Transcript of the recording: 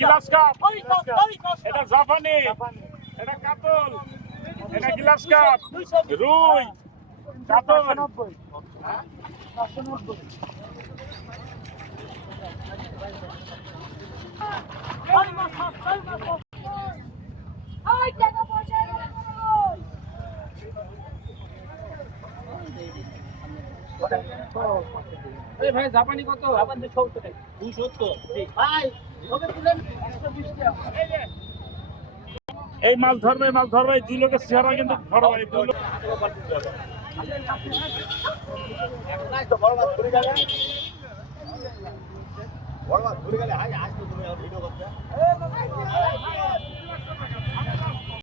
Glass cup, এটা জাপানি, এটা কাতল, এটা গ্লাস কাপ, রুই, কাতল। ভাই জাপানি কত? জাপানি 270 270 ভাই ওকে তুলেন 120 টাকা। এই মাছ ধরবে, মাছ ধরবে, দুই লোকের চেহারা কিন্তু ধরবে, দুই লোক। বড় মাছ ধরে গেলে হাই আজ তো তুমি ভিডিও করতে